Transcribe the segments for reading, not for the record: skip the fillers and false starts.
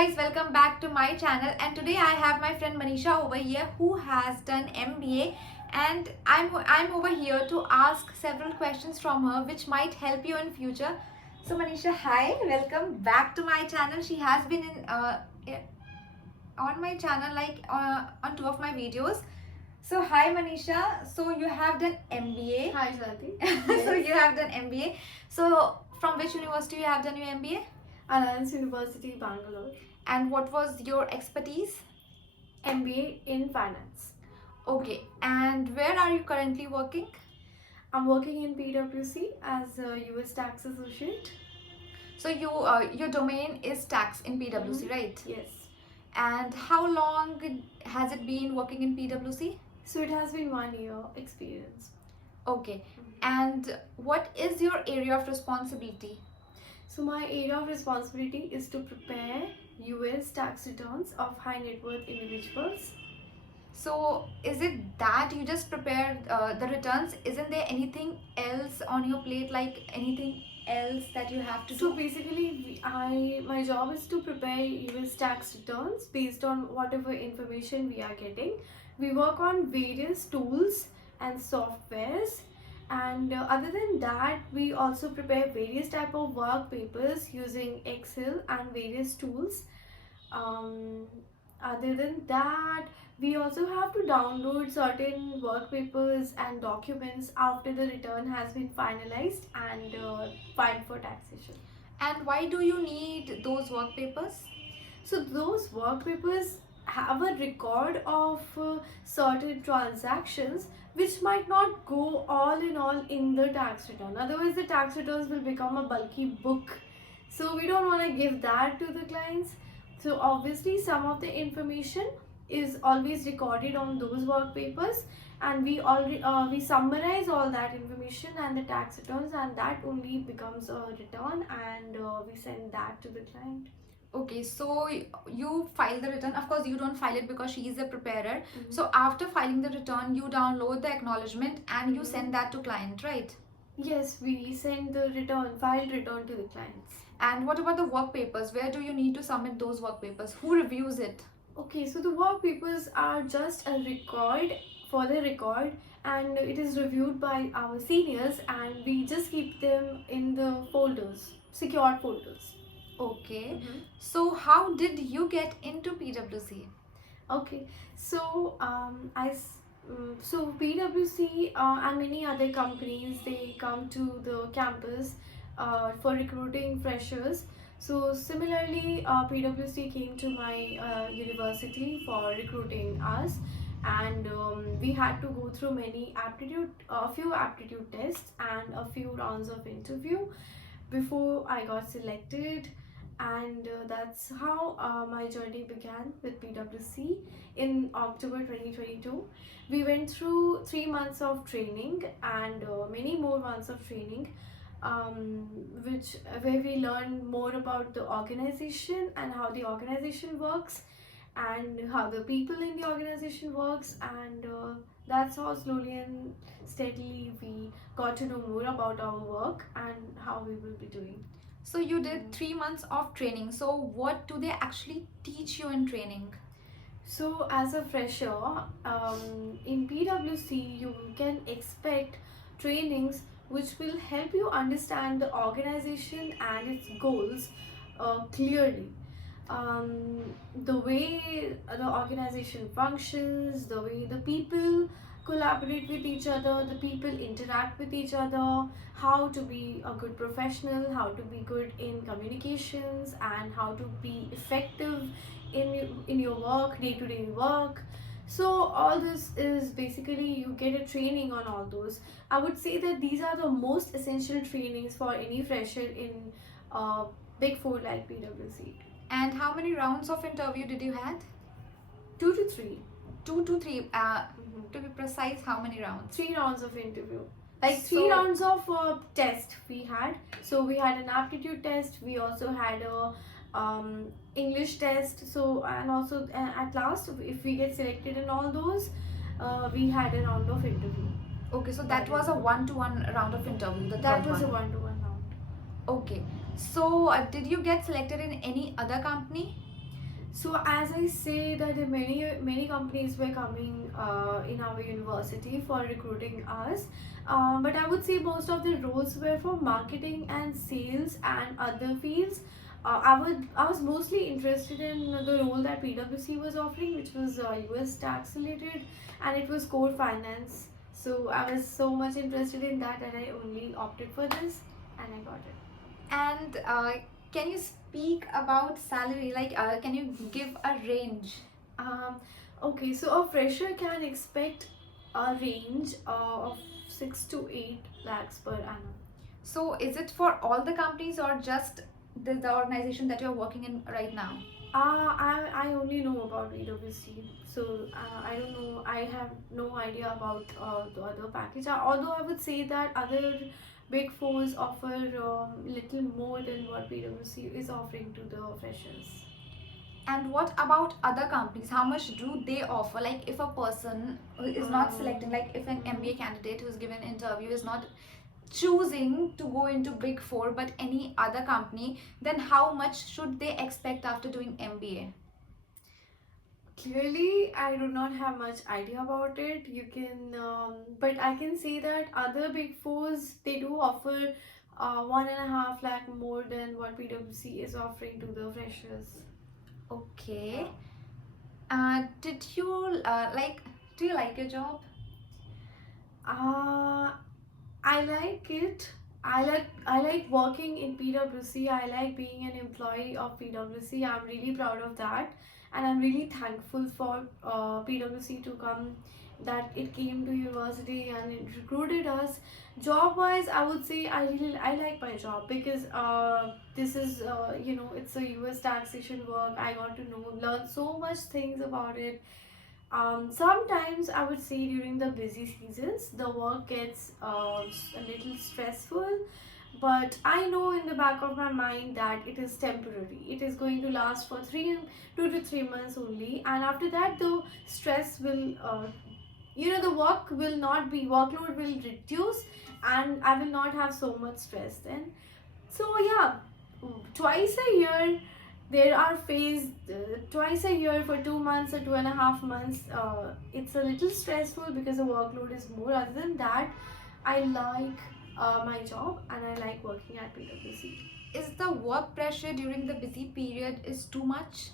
guys, welcome back to my channel, and today I have my friend Manisha over here who has done MBA, and I'm over here to ask several questions from her which might help you in future. So Manisha, hi, welcome back to my channel. She has been in on my channel on two of my videos. So hi Manisha, so you have done MBA. Hi Swati. So you have done MBA. So from which university you have done your MBA? Alliance University, Bangalore. And what was your expertise? MBA in Finance. Okay, and where are you currently working? I'm working in PwC as a US Tax Associate. So your domain is tax in PwC, right? Yes. And how long has it been working in PwC? So it has been 1 year experience. Okay, and what is your area of responsibility? So my area of responsibility is to prepare US tax returns of high net worth individuals. So is it that you just prepare the returns? Isn't there anything else on your plate, like anything else that you have to So do? basically, my job is to prepare US tax returns based on whatever information we are getting. We work on various tools and softwares, and other than that, we also prepare various type of work papers using Excel and various tools. Other than that, we also have to download certain work papers and documents after the return has been finalized and filed for taxation. And why do you need those work papers? So those work papers have a record of certain transactions which might not go all in the tax return. Otherwise, the tax returns will become a bulky book. So we don't want to give that to the clients. So obviously, some of the information is always recorded on those work papers, and we summarize all that information and the tax returns, and that only becomes a return, and we send that to the client. Okay, so you file the return. Of course, you don't file it because she is a preparer. Mhm. So after filing the return, you download the acknowledgement and you send that to client, right? Yes, we send the filed return to the clients. And what about the work papers? Where do you need to submit those work papers? Who reviews it? Okay, so the work papers are just a record for the record, and it is reviewed by our seniors, and we just keep them in the folders, secured folders. Okay. So how did you get into PwC? Okay, so so PwC and many other companies, they come to the campus for recruiting freshers. So similarly, PwC came to my university for recruiting us, and we had to go through a few aptitude tests and a few rounds of interview before I got selected, and that's how my journey began with PwC in October 2022. We went through 3 months of training and many more months of training, which where we learned more about the organization and how the organization works and how the people in the organization works, and that's how slowly and steadily we got to know more about our work and how we will be doing. So you did 3 months of training. So what do they actually teach you in training? So as a fresher, in PwC, you can expect trainings which will help you understand the organization and its goals clearly. The way the organization functions, the way the people collaborate with each other, the people interact with each other, how to be a good professional, how to be good in communications, and how to be effective in your work, day-to-day work. So all this is basically you get a training on all those. I would say that these are the most essential trainings for any fresher in Big 4 like PwC. And how many rounds of interview did you had? 2 to 3. 2 to 3. To be precise, how many rounds? 3 rounds of interview. Like So- 3 rounds of test we had. So we had an aptitude test. We also had a English test. So and also at last, if we get selected in all those, we had a round of interview. Okay, so that was a one-to-one round of interview. That was a 1-to-1 round. Okay. So did you get selected in any other company? So as I say that many companies were coming in our university for recruiting us, but I would say most of the roles were for marketing and sales and other fields. I was mostly interested in the role that PwC was offering, which was US tax related, and it was core finance. So I was so much interested in that, and I only opted for this, and I got it. And can you speak about salary? Like, can you give a range? Um, okay, so a fresher can expect a range of 6 to 8 lakhs per annum. So, is it for all the companies or just the organization that you're working in right now? I only know about PwC, so I don't know. I have no idea about the other package. Although I would say that other big fours offer little more than what PwC is offering to the freshers. And what about other companies? How much do they offer? Like, if a person who is not selecting, like if an MBA candidate who's given interview is not choosing to go into Big 4 but any other company, then how much should they expect after doing MBA? Clearly, I do not have much idea about it. You can, but I can say that other big fours they do offer 1.5 lakh more than what PwC is offering to the freshers. Okay. Did you do you like your job? Uh, I like it. I like working in PwC. I like being an employee of PwC. I'm really proud of that, and I'm really thankful for PwC to come, that it came to university and it recruited us. Job wise, I would say I like my job because this is it's a US taxation work. I got to learn so much things about it. Sometimes I would say during the busy seasons, the work gets a little stressful, but I know in the back of my mind that it is temporary. It is going to last for 2 to 3 months only, and after that, the stress will, the workload will reduce, and I will not have so much stress then. So yeah, twice a year there are phase twice a year for 2 months or 2.5 months. It's a little stressful because the workload is more. Other than that, I like my job and I like working at PwC. Is the work pressure during the busy period is too much?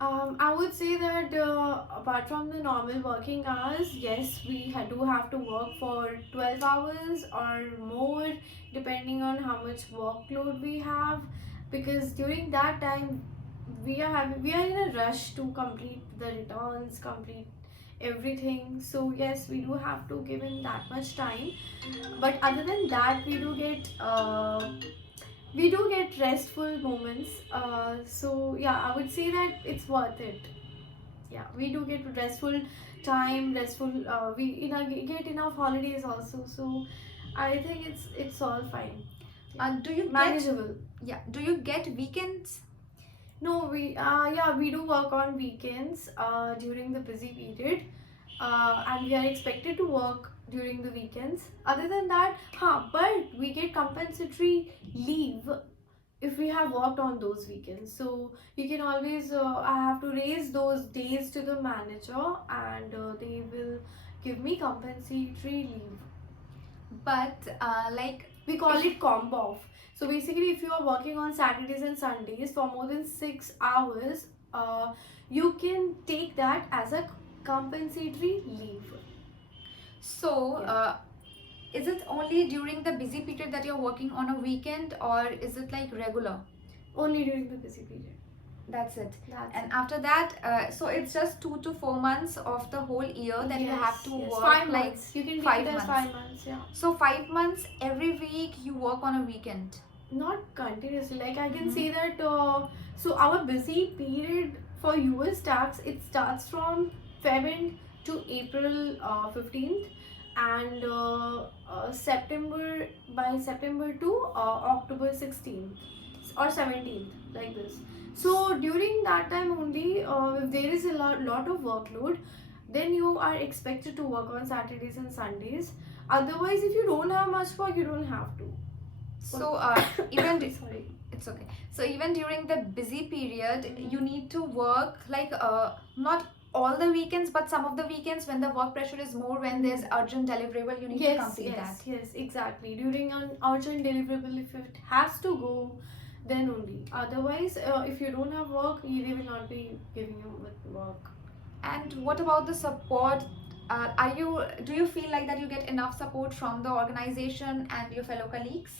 I would say that apart from the normal working hours, yes, we do have to work for 12 hours or more, depending on how much workload we have. Because during that time, we are in a rush to complete the returns, complete everything. So yes, we do have to give in that much time. But other than that, we do get restful moments. So yeah, I would say that it's worth it. Yeah, we do get restful time, restful. Get enough holidays also. So I think it's all fine. Do you get Manageable. do you get weekends? No, we do work on weekends during the busy period, and we are expected to work during the weekends. Other than that, but we get compensatory leave if we have worked on those weekends. So you can always, I have to raise those days to the manager, and they will give me compensatory leave. But like We call it comp off. So basically, if you are working on Saturdays and Sundays for more than 6 hours, you can take that as a compensatory leave. so, Yeah. is it only during the busy period that you're working on a weekend, or is it like regular? Only during the busy period. That's it. That's And it. after that, so it's just 2 to 4 months of the whole year that you have to Yes. work 5 months. You can take 5 it as months. 5 months. Yeah. So 5 months every week you work on a weekend. Not continuously. Like I can Mhm. say that. So our busy period for US tax, it starts from Feb to April 15th, and September to October 16th or 17th, like this. So during that time only, if there is a lot of workload, then you are expected to work on Saturdays and Sundays. Otherwise, if you don't have much work, you don't have to. So even Sorry. It's okay. So even during the busy period, Mhm. you need to work like not all the weekends, but some of the weekends when the work pressure is more, when there's urgent deliverable, you need to Yes, complete yes, that. yes, exactly. During an urgent deliverable, if it has to go, then only. Otherwise, if you don't have work, they will not be giving you with work. And what about the support? Do you feel like that you get enough support from the organization and your fellow colleagues?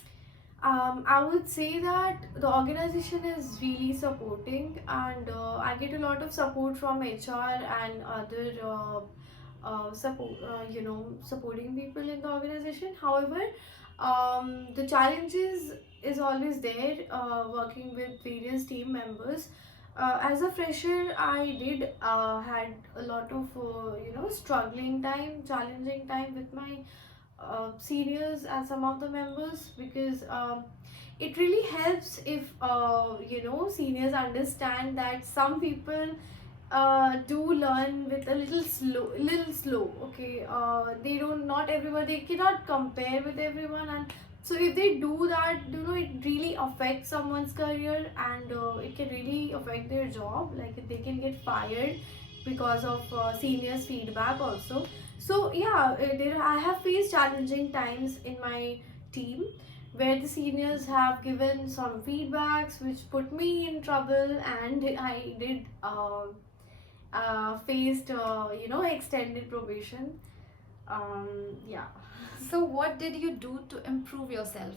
I would say that the organization is really supporting, and I get a lot of support from HR and other supporting people in the organization. However, the challenges is always there working with various team members. As a fresher, I did had a lot of struggling time, challenging time with my seniors and some of the members, because it really helps if seniors understand that some people do learn with a little slow. Okay, they don't, not everyone, they cannot compare with everyone, and so if they do that, it really affects someone's career, and it can really affect their job, like they can get fired because of seniors feedback also. So yeah, I have faced challenging times in my team where the seniors have given some feedbacks which put me in trouble, and I did faced extended probation. Yeah. So what did you do to improve yourself?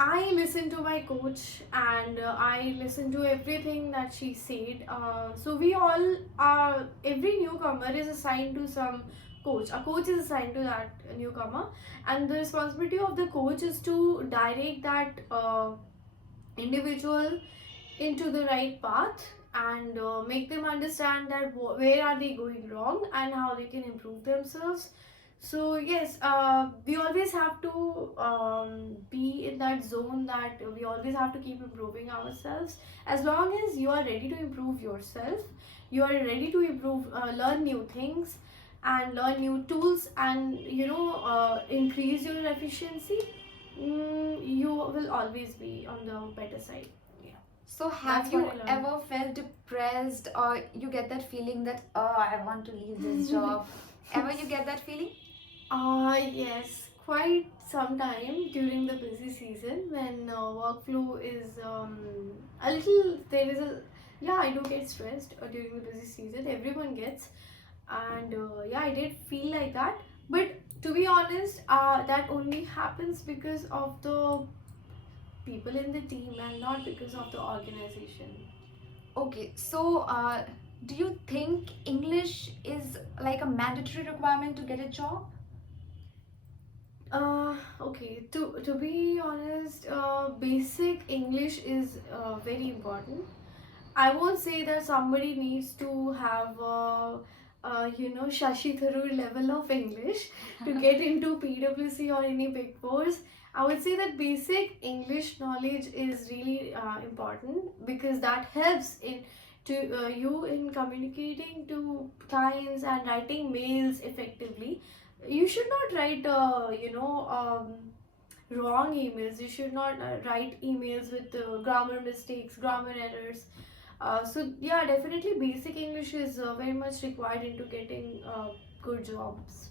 I listened to my coach, and I listened to everything that she said. So we all are, every newcomer is assigned to some coach. A coach is assigned to that newcomer, and the responsibility of the coach is to direct that individual into the right path, and make them understand that where are they going wrong and how they can improve themselves. So yes, we always have to be in that zone, that we always have to keep improving ourselves. As long as you are ready to improve yourself, you are ready to improve, learn new things and learn new tools, and increase your efficiency, you will always be on the better side. Yeah. So have That's what you I learned. ever felt depressed, or you get that feeling that, oh, I want to leave this job? Ever you get that feeling? Yes, quite some time during the busy season when workflow is a little, there is a, yeah, I do get stressed during the busy season. Everyone gets, and yeah, I did feel like that. But to be honest, that only happens because of the people in the team and not because of the organization. Okay, so do you think English is like a mandatory requirement to get a job? Okay. To be honest, basic English is very important. I won't say that somebody needs to have Shashi Tharoor level of English to get into PwC or any Big Fours. I would say that basic English knowledge is really important, because that helps in to you in communicating to clients and writing mails effectively. You should not write wrong emails. You should not write emails with grammar mistakes, grammar errors. So yeah, definitely basic English is very much required into getting good jobs.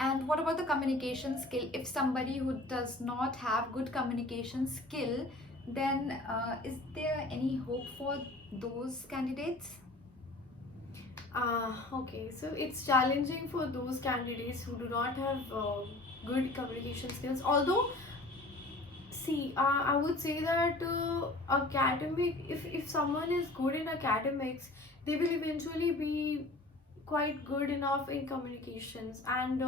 And what about the communication skill? If somebody who does not have good communication skill, then is there any hope for those candidates? Okay, so it's challenging for those candidates who do not have good communication skills. Although, see, I would say that if someone is good in academics, they will eventually be quite good enough in communications. And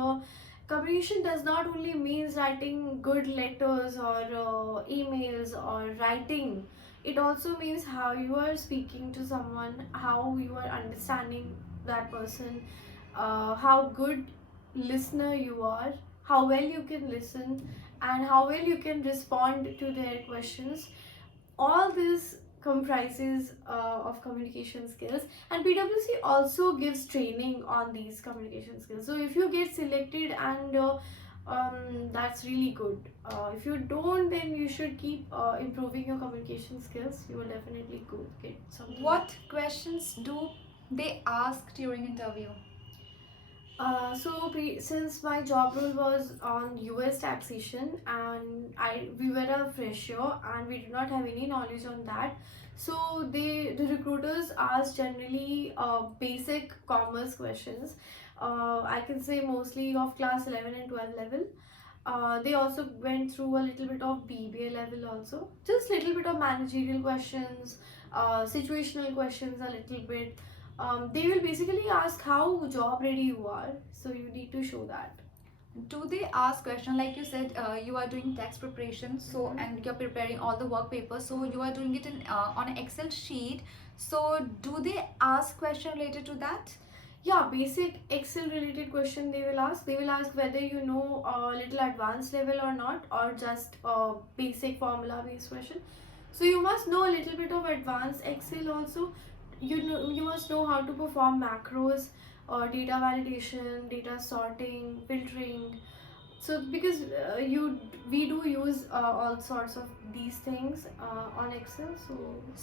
communication does not only means writing good letters or emails or writing. It also means how you are speaking to someone, how you are understanding that person, how good listener you are, how well you can listen, and how well you can respond to their questions. All this comprises of communication skills, and PwC also gives training on these communication skills. So if you get selected and that's really good. If you don't, then you should keep improving your communication skills. You will definitely get something. What questions do they ask during interview? Since my job role was on US taxation, and we were a fresher and we did not have any knowledge on that, so the recruiters asked generally basic commerce questions. I can say mostly of class 11 and 12 level. They also went through a little bit of BBA level also, just little bit of managerial questions, situational questions a little bit. They will basically ask how job ready you are, so you need to show that. Do they ask question like you said you are doing tax preparation, so Mhm. and you're preparing all the work papers, so you are doing it in on an Excel sheet. So do they ask question related to that? Yeah, basic Excel related question they will ask. They will ask whether you know a little advanced level or not, or just a basic formula based question. So you must know a little bit of advanced Excel also. You must know how to perform macros, data validation, data sorting, filtering. So because we do use all sorts of these things on Excel.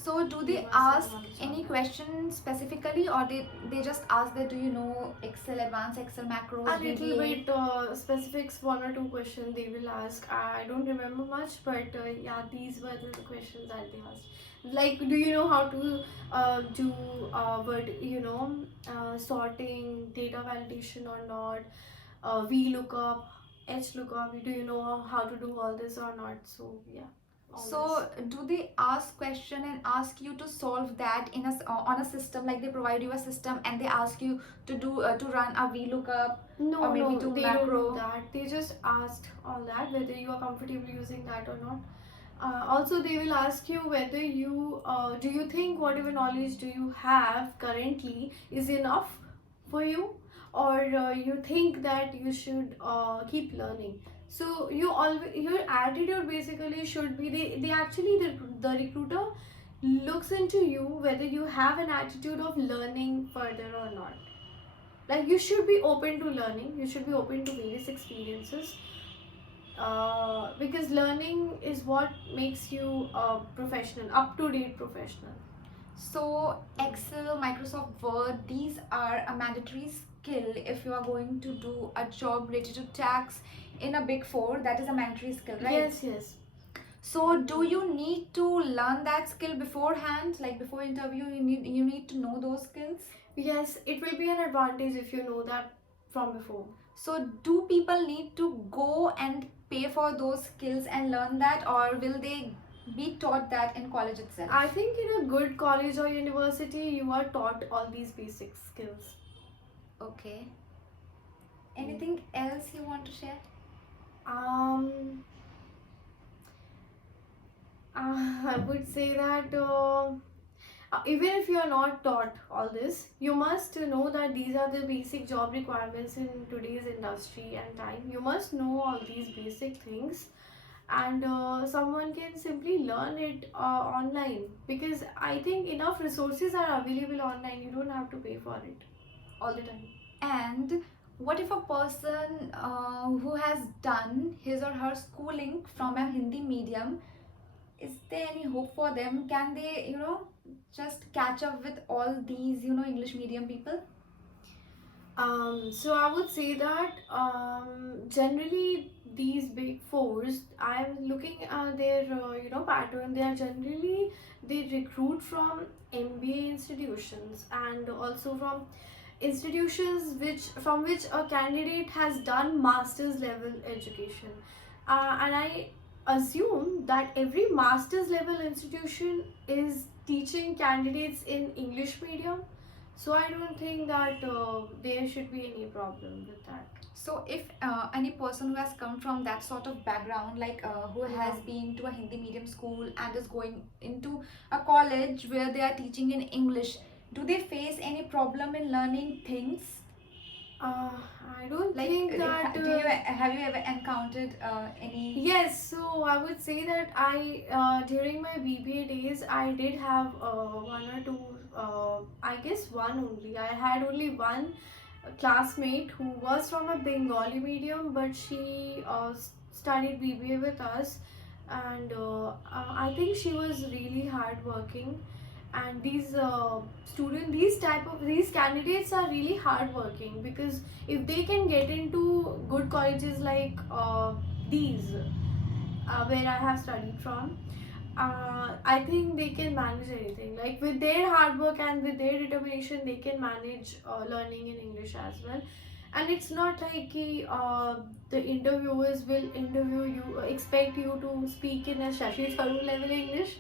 So do You they must have ask knowledge on any that. question specifically, or they just ask that do you know Excel, advanced Excel macros, A little VBA? bit specifics, one or two questions they will ask. I don't remember much, but yeah, these were the questions that they asked. Like, do you know how to do sorting, data validation or not? VLOOKUP, HLOOKUP. Do you know how to do all this or not? So yeah. So do they ask question and ask you to solve that in on a system, like they provide you a system and they ask you to do to run a VLOOKUP No, or maybe no, to they don't do macro? that. They just asked all that, whether you are comfortable using that or not. Also, they will ask you whether you do you think whatever knowledge do you have currently is enough for you, or you think that you should keep learning. So your attitude basically should be, they actually the recruiter looks into you whether you have an attitude of learning further or not. Like, you should be open to learning, you should be open to various experiences, because learning is what makes you a professional, up to date professional. So Excel, Microsoft Word, these are a mandatory skill if you are going to do a job related to tax in a Big 4. That is a mandatory skill, right? Yes, yes. So do you need to learn that skill beforehand, like before interview? You need to know those skills. Yes, it will be an advantage if you know that from before. So do people need to go and pay for those skills and learn that, or will they be taught that in college itself? I think in a good college or university, you are taught all these basic skills. Okay. Anything else you want to share? Um, I would say that even if you are not taught all this, you must know that these are the basic job requirements in today's industry and time. You must know all these basic things, and someone can simply learn it online, because I think enough resources are available online. You don't have to pay for it all the time. And what if a person who has done his or her schooling from a Hindi medium, is there any hope for them? Can they, just catch up with all these, English medium people? So I would say that generally these big fours, I am looking at their pattern. They are generally, they recruit from MBA institutions, and also from institutions which a candidate has done master's level education, and I assume that every master's level institution is teaching candidates in English medium, so I don't think that there should be any problem with that. So if any person who has come from that sort of background, like who has been to a Hindi medium school and is going into a college where they are teaching in English, do they face any problem in learning things? I don't Like, think that. have you ever encountered any? Yes, so I would say that I during my BBA days I did have one or two. I guess one only. I had only one classmate who was from a Bengali medium, but she studied BBA with us, and I think she was really hardworking. And these candidates are really hardworking, because if they can get into good colleges like these where I have studied from, I think they can manage anything. Like with their hard work and with their determination, they can manage learning in English as well. And it's not like the interviewers will interview you, expect you to speak in a Shashi Tharoor level English.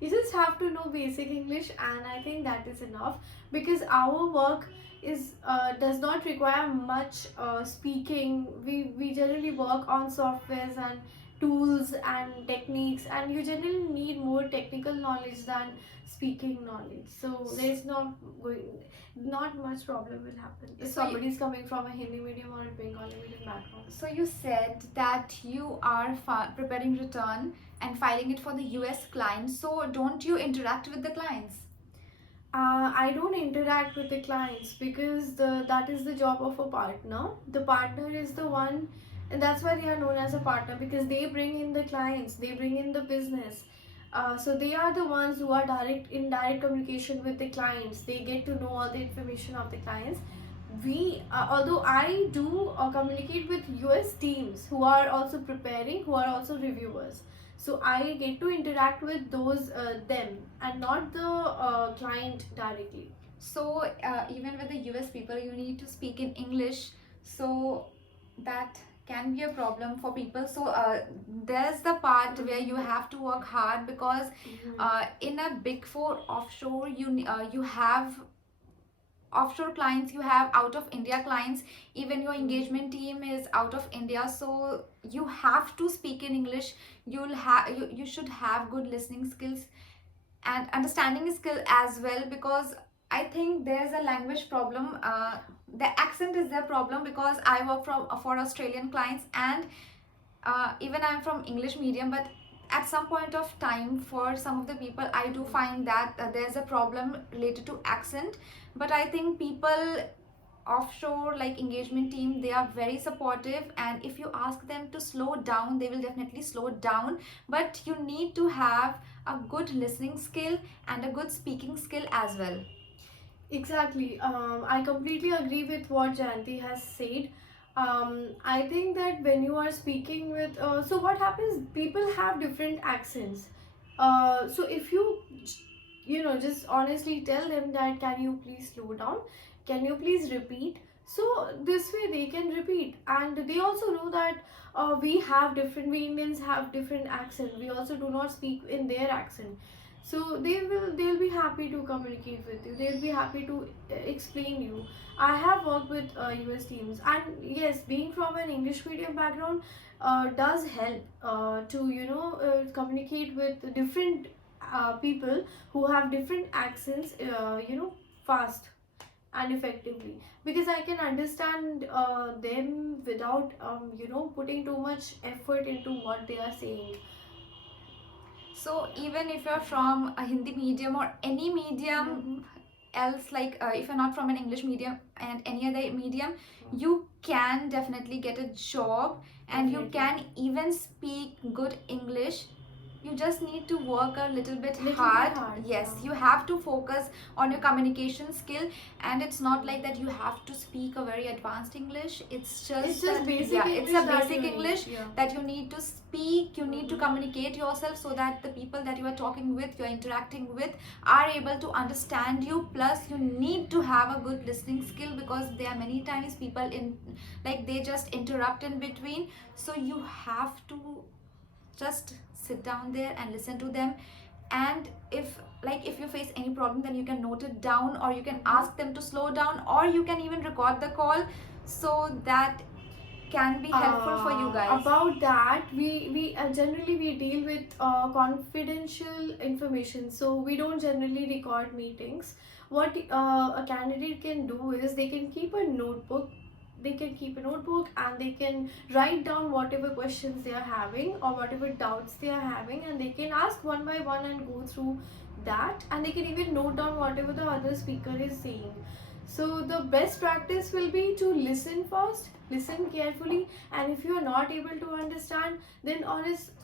You just have to know basic English, and I think that is enough, because our work is does not require much speaking. We generally work on softwares and tools and techniques, and you generally need more technical knowledge than speaking knowledge. So there's not much problem will happen if So you- somebody is coming from a Hindi medium or a Bengali medium background. So you said that you are preparing return and filing it for the US clients. So don't you interact with the clients? I don't interact with the clients, because that is the job of a partner. The partner is the one, and that's why they are known as a partner, because they bring in the clients, they bring in the business. So they are the ones who are in direct communication with the clients. They get to know all the information of the clients. Although I do communicate with US teams who are also preparing, who are also reviewers. So I get to interact with those them, and not the client directly. So even with the US people, you need to speak in English. So that can be a problem for people. So there's the part where you have to work hard, because in a Big 4 offshore, you have offshore clients, you have out of India clients, even your engagement team is out of India. So you have to speak in English. You should have good listening skills and understanding skill as well, because I think there's a language problem. The accent is their problem, because I work for Australian clients, and even I'm from English medium, but at some point of time, for some of the people, I do find that there's a problem related to accent. But I think people offshore, like engagement team, they are very supportive, and if you ask them to slow down, they will definitely slow down. But you need to have a good listening skill and a good speaking skill as well. Exactly. I completely agree with what Janti has said. I think that when you are speaking with, so what happens? People have different accents. So if just honestly tell them that, can you please slow down? Can you please repeat? So this way they can repeat, and they also know that we Indians have different accent. We also do not speak in their accent. So they'll be happy to communicate with you. They'll be happy to explain you. I have worked with US teams, and yes, being from an English medium background does help to communicate with different people who have different accents, fast and effectively, because I can understand them without putting too much effort into what they are saying. So even if you're from a Hindi medium or any medium else, like if you're not from an English medium and any other medium, you can definitely get a job, and you can even speak good English. You just need to work a little bit hard. Yes, yeah. you have to focus on your communication skill, and it's not like that you have to speak a very advanced English. It's just basic yeah, English it's a that basic you need, English yeah. that you need to speak. You need to communicate yourself, so that the people that you are talking with, you're interacting with, are able to understand you. Plus you need to have a good listening skill, because there are many times people they just interrupt in between. So you have to just sit down there and listen to them. And if you face any problem, then you can note it down, or you can ask them to slow down, or you can even record the call, so that can be helpful for you guys. About that, we generally we deal with confidential information, so we don't generally record meetings. What a candidate can do is they can keep a notebook. They can keep a notebook, and they can write down whatever questions they are having or whatever doubts they are having, and they can ask one by one and go through that, and they can even note down whatever the other speaker is saying. So the best practice will be to listen first, listen carefully, and if you are not able to understand, then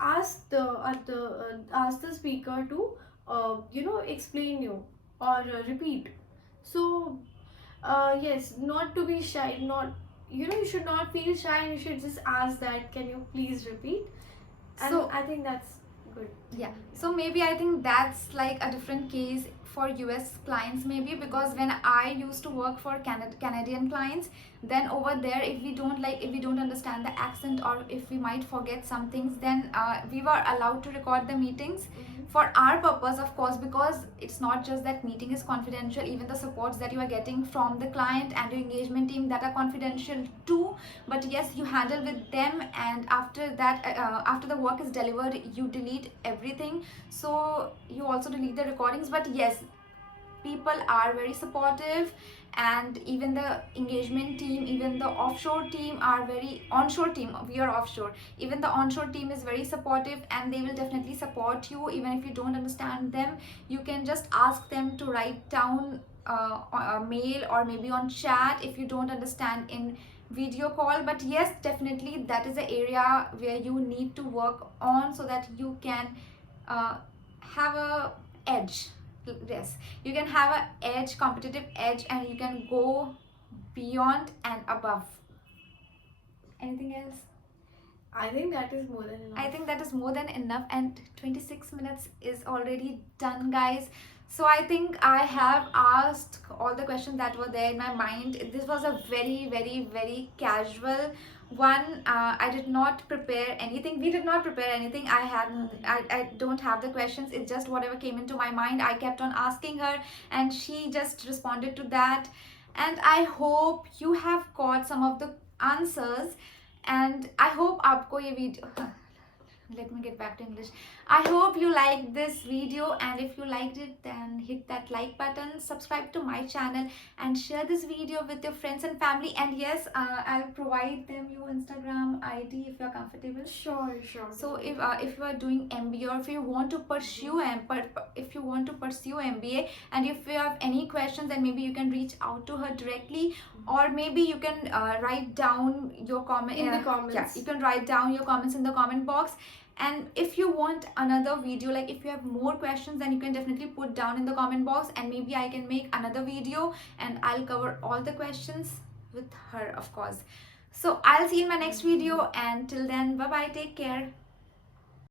ask the speaker to explain you or repeat. So yes, not to be shy, not you should not feel shy, and you should just ask that, can you please repeat? And So I think that's good. yeah, so maybe I think that's like a different case for US clients, maybe, because when I used to work for Canadian clients, then over there, if we don't understand the accent, or if we might forget some things, then we were allowed to record the meetings for our purpose, of course, because it's not just that meeting is confidential, even the supports that you are getting from the client and your engagement team, that are confidential too. But yes, you handle with them, and after that, after the work is delivered, you delete everything. So you also delete the recordings. But yes, people are very supportive, and even the engagement team, even the offshore team are very onshore team, we are offshore, even the onshore team is very supportive, and they will definitely support you. Even if you don't understand them, you can just ask them to write down a mail, or maybe on chat if you don't understand in video call. But yes, definitely that is the area where you need to work on, so that you can uh, have a edge. Yes, you can have a edge, competitive edge, and you can go beyond and above. Anything else? I think that is more than enough. I think that is more than enough, and 26 minutes is already done, guys. So I think I have asked all the questions that were there in my mind. This was a very, very, very casual one. I did not prepare anything. We did not prepare anything. I don't have the questions. It's just whatever came into my mind. I kept on asking her, and she just responded to that. And I hope you have got some of the answers, and I hope आपको ये video let me get back to English. I hope you liked this video, and if you liked it, then hit that like button, subscribe to my channel, and share this video with your friends and family. And yes, I'll provide them your Instagram ID if you're comfortable. Sure, sure. So if you are doing MBA, or if you want to pursue MBA, and if you have any questions, then maybe you can reach out to her directly, or maybe you can write down your comment in the comments. Yeah, you can write down your comments in the comment box. And if you want another video, like if you have more questions, then you can definitely put down in the comment box, and maybe I can make another video and I'll cover all the questions with her, of course. So I'll see you in my next video, and till then, bye bye, take care.